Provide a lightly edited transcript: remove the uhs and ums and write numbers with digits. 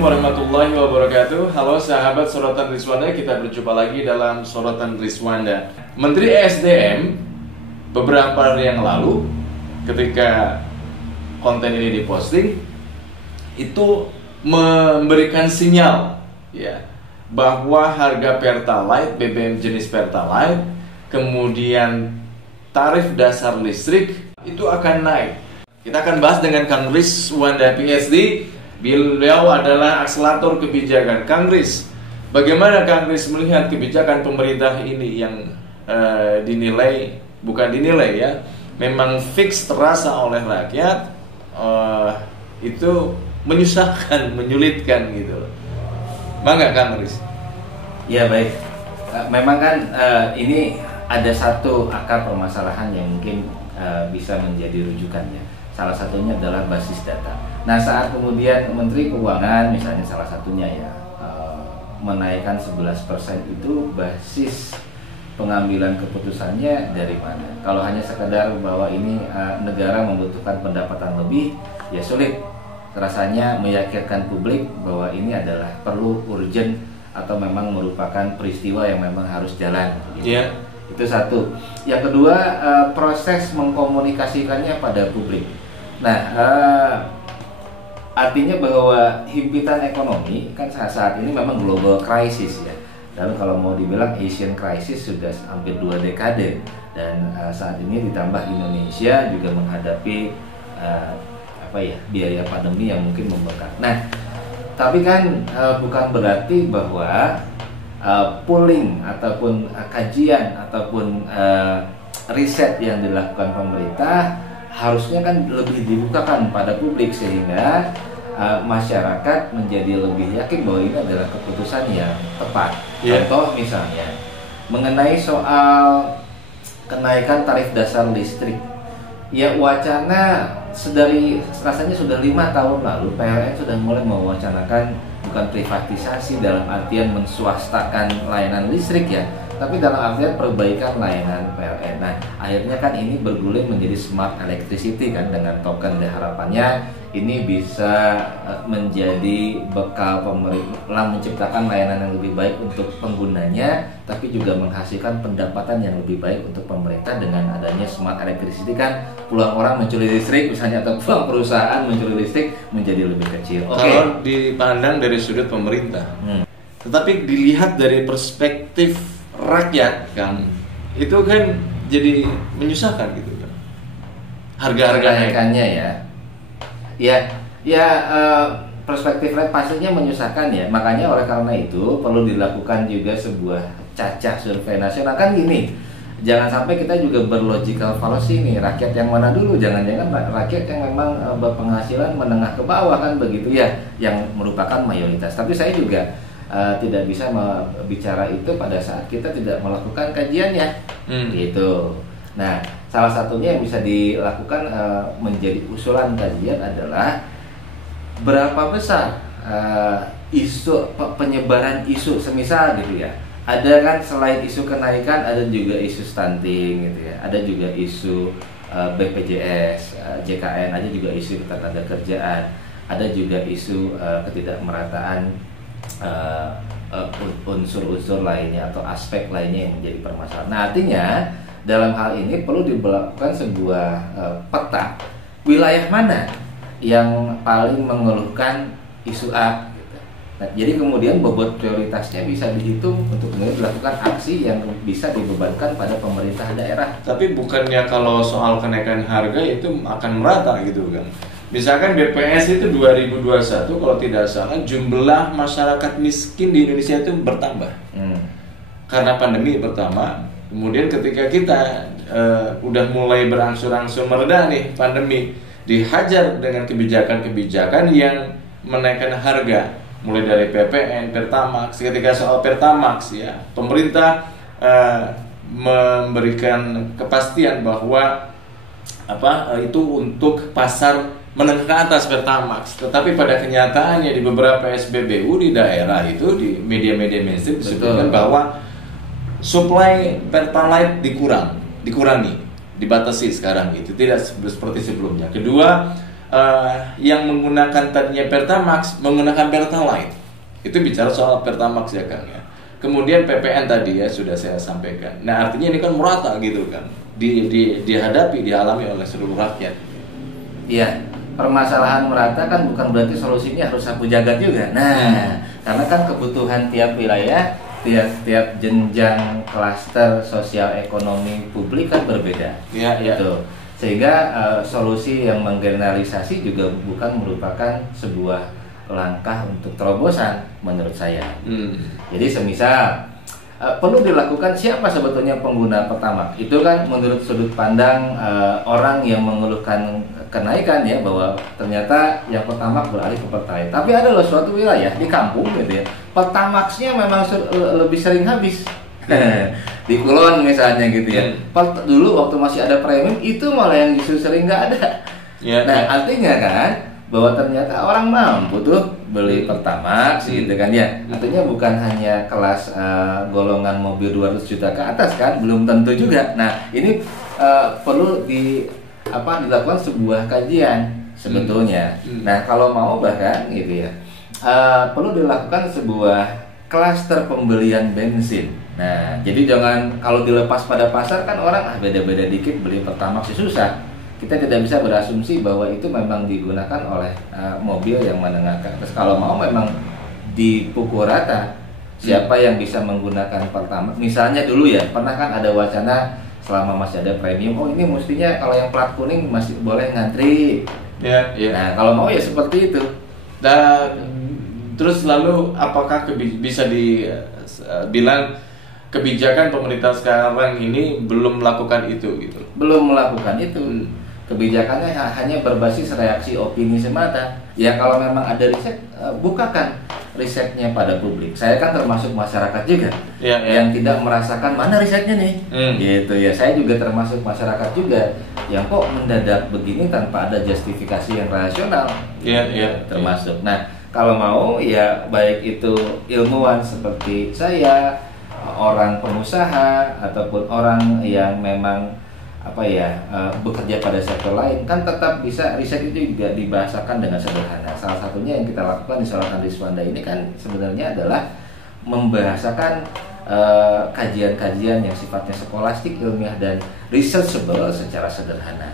Assalamualaikum warahmatullahi wabarakatuh. Halo sahabat Sorotan Rizwanda, kita berjumpa lagi dalam Sorotan Rizwanda. Menteri ESDM beberapa hari yang lalu ketika konten ini diposting itu memberikan sinyal ya bahwa harga Pertalite, BBM jenis Pertalite, kemudian tarif dasar listrik itu akan naik. Kita akan bahas dengan Kang Rizwanda PhD. Beliau adalah akselerator kebijakan. Kang Riz, bagaimana Kang Riz melihat kebijakan pemerintah ini yang bukan dinilai ya, memang fix terasa oleh rakyat, itu menyusahkan, menyulitkan gitu. Bangga Kang Riz? Ya baik, memang kan ini ada satu akar permasalahan yang mungkin bisa menjadi rujukannya. Salah satunya adalah basis data. Nah, saat kemudian Menteri Keuangan misalnya salah satunya ya menaikkan 11% itu basis pengambilan keputusannya dari mana? Kalau hanya sekadar bahwa ini negara membutuhkan pendapatan lebih, ya sulit rasanya meyakinkan publik bahwa ini adalah perlu urgent atau memang merupakan peristiwa yang memang harus jalan. Gitu. Yeah. Itu satu. Yang kedua, proses mengkomunikasikannya pada publik. Nah, artinya bahwa himpitan ekonomi kan saat ini memang global crisis ya. Dan kalau mau dibilang Asian crisis sudah hampir 2 dekade. Dan saat ini ditambah Indonesia juga menghadapi biaya pandemi yang mungkin membengkak. Nah, tapi kan bukan berarti bahwa polling ataupun kajian ataupun riset yang dilakukan pemerintah harusnya kan lebih dibukakan pada publik sehingga masyarakat menjadi lebih yakin bahwa ini adalah keputusan yang tepat. Yeah. Contoh misalnya mengenai soal kenaikan tarif dasar listrik, ya wacana rasanya sudah 5 tahun lalu PLN sudah mulai mewacanakan bukan privatisasi dalam artian menswastakan layanan listrik ya, tapi dalam artian perbaikan layanan PLN. Nah, akhirnya kan ini bergulir menjadi smart electricity kan, dengan token harapannya ini bisa menjadi bekal pemerintah menciptakan layanan yang lebih baik untuk penggunanya, tapi juga menghasilkan pendapatan yang lebih baik untuk pemerintah. Dengan adanya smart electricity kan peluang orang mencuri listrik misalnya atau peluang perusahaan mencuri listrik menjadi lebih kecil. Kalau dipandang dari sudut pemerintah, tetapi dilihat dari perspektif rakyat kan, itu kan jadi menyusahkan gitu kan. Harga-harganya perspektif rakyat pastinya menyusahkan ya. Makanya oleh karena itu perlu dilakukan juga sebuah cacah survei nasional kan gini. Jangan sampai kita juga berlogical fallacy nih, rakyat yang mana dulu, jangan-jangan rakyat yang memang berpenghasilan menengah ke bawah kan begitu ya, yang merupakan mayoritas. Tapi saya juga tidak bisa bicara itu pada saat kita tidak melakukan kajiannya, gitu. Nah, salah satunya yang bisa dilakukan menjadi usulan kajian adalah berapa besar isu penyebaran isu semisal gitu ya. Ada kan selain isu kenaikan ada juga isu stunting gitu ya. Ada juga isu BPJS, JKN, ada juga isu ketenagakerjaan, ada juga isu ketidakmerataan unsur-unsur lainnya atau aspek lainnya yang menjadi permasalahan. Nah, artinya dalam hal ini perlu dilakukan sebuah peta wilayah mana yang paling mengeluhkan isu A gitu. Nah, jadi kemudian bobot prioritasnya bisa dihitung untuk kemudian dilakukan aksi yang bisa dibebankan pada pemerintah daerah. Tapi bukannya kalau soal kenaikan harga itu akan merata gitu kan? Misalkan BPS itu 2021 kalau tidak salah jumlah masyarakat miskin di Indonesia itu bertambah karena pandemi pertama. Kemudian ketika kita udah mulai berangsur-angsur mereda nih pandemi, dihajar dengan kebijakan-kebijakan yang menaikkan harga, mulai dari PPN, Pertamax. Ketika soal Pertamax ya, pemerintah memberikan kepastian bahwa itu untuk pasar menengah ke atas Pertamax. Tetapi pada kenyataannya di beberapa SPBU di daerah itu, di media-media mainstream disebutkan bahwa supply Pertalite dikurangi, dibatasi sekarang gitu, tidak seperti sebelumnya. Kedua, yang menggunakan tadinya Pertamax menggunakan Pertalite. Itu bicara soal Pertamax ya Kang ya. Kemudian PPN tadi ya sudah saya sampaikan. Nah artinya ini kan merata gitu kan, dihadapi, dialami oleh seluruh rakyat. Iya, permasalahan merata kan bukan berarti solusinya harus sapu jagat juga. Nah, karena kan kebutuhan tiap wilayah, tiap jenjang klaster sosial ekonomi publik kan berbeda. Iya, iya. Gitu. Sehingga solusi yang menggeneralisasi juga bukan merupakan sebuah langkah untuk terobosan menurut saya. Jadi semisal perlu dilakukan siapa sebetulnya pengguna Pertamax. Itu kan menurut sudut pandang orang yang mengeluhkan kenaikan ya, bahwa ternyata yang Pertamax beralih ke Pertalite. Tapi ada loh suatu wilayah di kampung gitu ya, Pertamaxnya memang lebih sering habis. Di Kulon misalnya gitu ya. Dulu waktu masih ada premium itu malah yang justru sering nggak ada. Artinya kan bahwa ternyata orang mampu tuh beli Pertamax gitu kan ya. Artinya bukan hanya kelas golongan mobil 200 juta ke atas kan, belum tentu juga. Nah, ini perlu dilakukan sebuah kajian sebetulnya. Nah, kalau mau bahkan gitu ya, perlu dilakukan sebuah klaster pembelian bensin. Nah, jadi jangan kalau dilepas pada pasar kan orang beda-beda dikit beli Pertamax susah. Kita tidak bisa berasumsi bahwa itu memang digunakan oleh mobil yang menengah ke atas. Kalau mau memang dipukul rata siapa yang bisa menggunakan Pertamax. Misalnya dulu ya, pernah kan ada wacana selama masih ada premium, oh ini mestinya kalau yang plat kuning masih boleh ngantri. Nah, kalau mau ya seperti itu. Dan terus lalu apakah bisa dibilang kebijakan pemerintah sekarang ini belum melakukan itu gitu? Belum melakukan itu. Kebijakannya hanya berbasis reaksi opini semata. Ya kalau memang ada riset, bukakan risetnya pada publik. Saya kan termasuk masyarakat juga yang tidak merasakan mana risetnya nih. Gitu ya. Saya juga termasuk masyarakat juga yang kok mendadak begini tanpa ada justifikasi yang rasional. Termasuk. Nah, kalau mau ya baik itu ilmuwan seperti saya, orang pengusaha ataupun orang yang memang bekerja pada sektor lain kan tetap bisa riset itu juga dibahasakan dengan sederhana. Salah satunya yang kita lakukan di Sorotan Riswanda ini kan sebenarnya adalah membahasakan kajian-kajian yang sifatnya skolastik, ilmiah dan researchable secara sederhana.